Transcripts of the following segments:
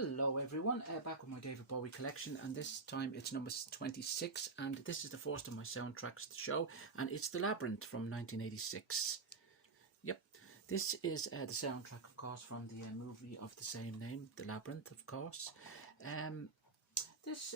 Hello everyone, back with my David Bowie collection, and this time it's number 26, and this is the first of my soundtracks to show, and it's The Labyrinth from 1986. Yep, this is the soundtrack, of course, from the movie of the same name, The Labyrinth, of course. This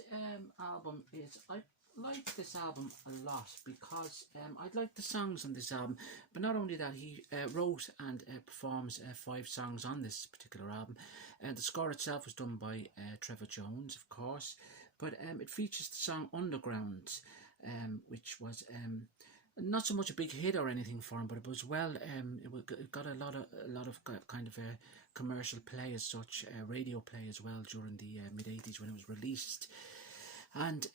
album is, I like this album a lot because I like the songs on this album, but not only that, he wrote and performs 5 songs on this particular album. The score itself was done by Trevor Jones, of course, but it features the song Underground, which was not so much a big hit or anything for him, but it was it got a lot of kind of a commercial play as such, radio play as well during the mid-80s when it was released. And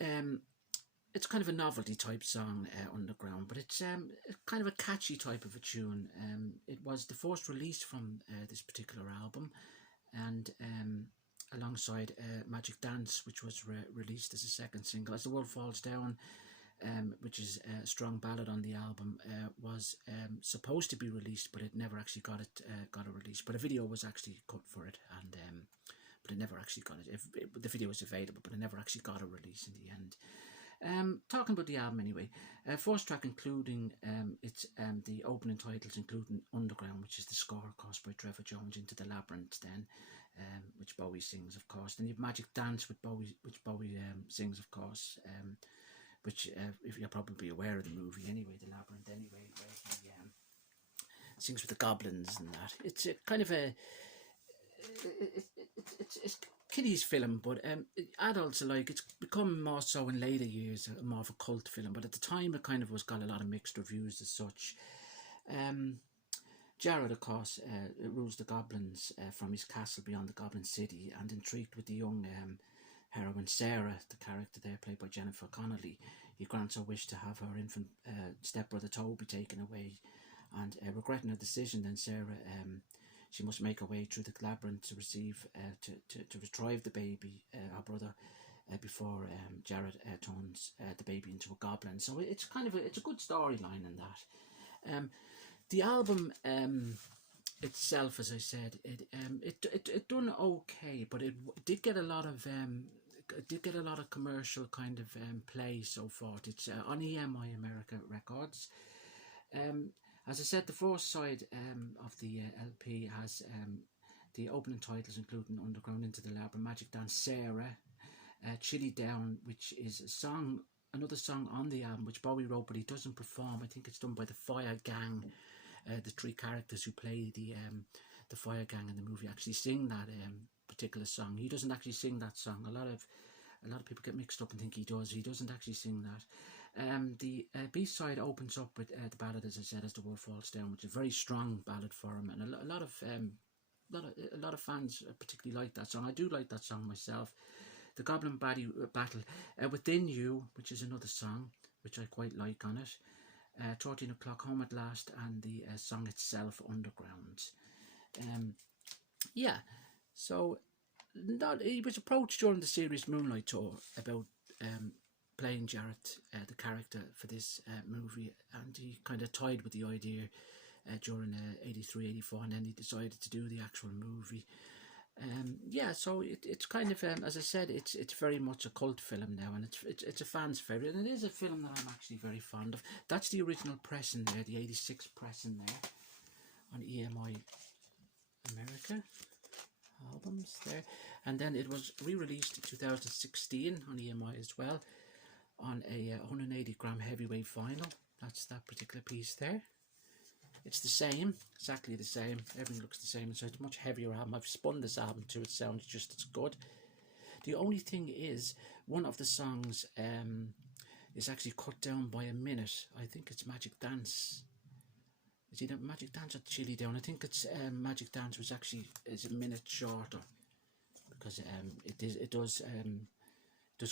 it's kind of a novelty type song, Underground, but it's kind of a catchy type of a tune. It was the first release from this particular album, and alongside Magic Dance, which was released as a second single. As the World Falls Down, which is a strong ballad on the album, was supposed to be released, but it never actually got a release. But a video was actually cut for it, and but it never actually got it. The video was available, but it never actually got a release in the end. Talking about the album anyway, first track including the opening titles, including Underground, which is the score, of course, by Trevor Jones, into The Labyrinth, then which Bowie sings, of course. Then you have Magic Dance with Bowie, which Bowie sings, of course, which if you're probably aware of the movie anyway, The Labyrinth anyway, where he sings with the goblins and that. It's a kind of a it's kiddies film, but adults alike. It's become more so in later years, more of a cult film, but at the time it kind of got a lot of mixed reviews as such. Jared, of course, rules the goblins from his castle beyond the Goblin City, and intrigued with the young heroine Sarah, the character there played by Jennifer Connelly, he grants her wish to have her infant stepbrother Toby taken away, and regretting her decision, then Sarah she must make her way through the labyrinth to receive, to retrieve the baby, her brother, before Jared turns the baby into a goblin. So it's kind of it's a good storyline in that. The album itself, as I said, it done okay, but it did get a lot of commercial kind of play so forth. It's on EMI America Records. As I said, the first side of the LP has the opening titles, including Underground, Into the Labyrinth, Magic Dance, Sarah, Chilly Down, which is a song, another song on the album, which Bowie wrote, but he doesn't perform. I think it's done by the Fire Gang. The 3 characters who play the Fire Gang in the movie actually sing that particular song. He doesn't actually sing that song. A lot of people get mixed up and think he does. He doesn't actually sing that. The B-side opens up with the ballad, as I said, As the World Falls Down, which is a very strong ballad for him, and a lot of fans particularly like that song. I do like that song myself. The Goblin Battle, Within You, which is another song which I quite like on it. 13 O'Clock, Home at Last, and the song itself, Underground. Yeah, so he was approached during the series Moonlight Tour about playing Jarrett, the character, for this movie, and he kind of toyed with the idea during 83, 84, and then he decided to do the actual movie. Yeah, so it's kind of, as I said, it's very much a cult film now, and it's a fan's favourite, and it is a film that I'm actually very fond of. That's the original pressing there, the 86 pressing there, on EMI America albums there, and then it was re-released in 2016 on EMI as well, on a 180 gram heavyweight vinyl. That's that particular piece there. It's the same, exactly the same. Everything looks the same, so it's a much heavier album. I've spun this album to it sounds just as good. The only thing is, one of the songs is actually cut down by a minute. I think it's Magic Dance. Is either Magic Dance or Chilly Down? I think it's Magic Dance was actually is a minute shorter, because it does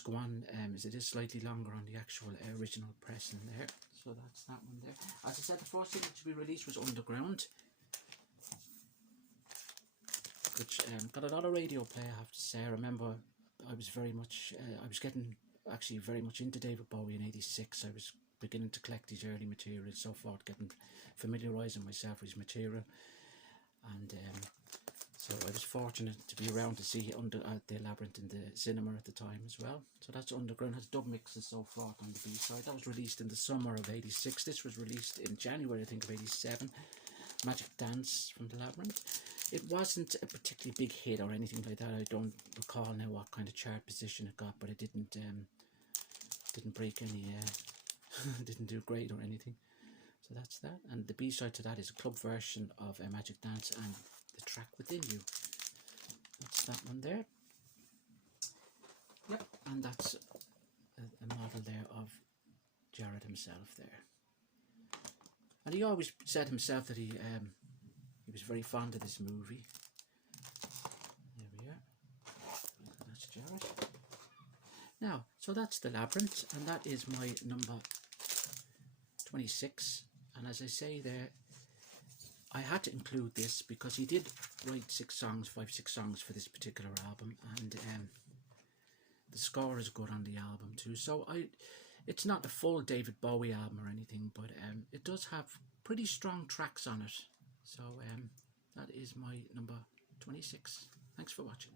go on, it is slightly longer on the actual original pressing there. So that's that one there. As I said, the first single to be released was Underground, which got a lot of radio play, I have to say. I remember I was getting actually very much into David Bowie in 86. I was beginning to collect his early material and so forth, getting familiarising myself with his material. And So I was fortunate to be around to see the Labyrinth in the cinema at the time as well. So that's Underground, has dub mixes so far on the B-side. That was released in the summer of '86. This was released in January, I think, of '87. Magic Dance from the Labyrinth. It wasn't a particularly big hit or anything like that. I don't recall now what kind of chart position it got, but it didn't break any, didn't do great or anything. So that's that. And the B-side to that is a club version of Magic Dance and The Track Within You. That's that one there. Yep, and that's a model there of Jared himself there. And he always said himself that he was very fond of this movie. There we are. That's Jared. Now, so that's the Labyrinth, and that is my number 26. And as I say there, I had to include this because he did write 6 songs for this particular album, and the score is good on the album too. So it's not a full David Bowie album or anything, but it does have pretty strong tracks on it. So that is my number 26. Thanks for watching.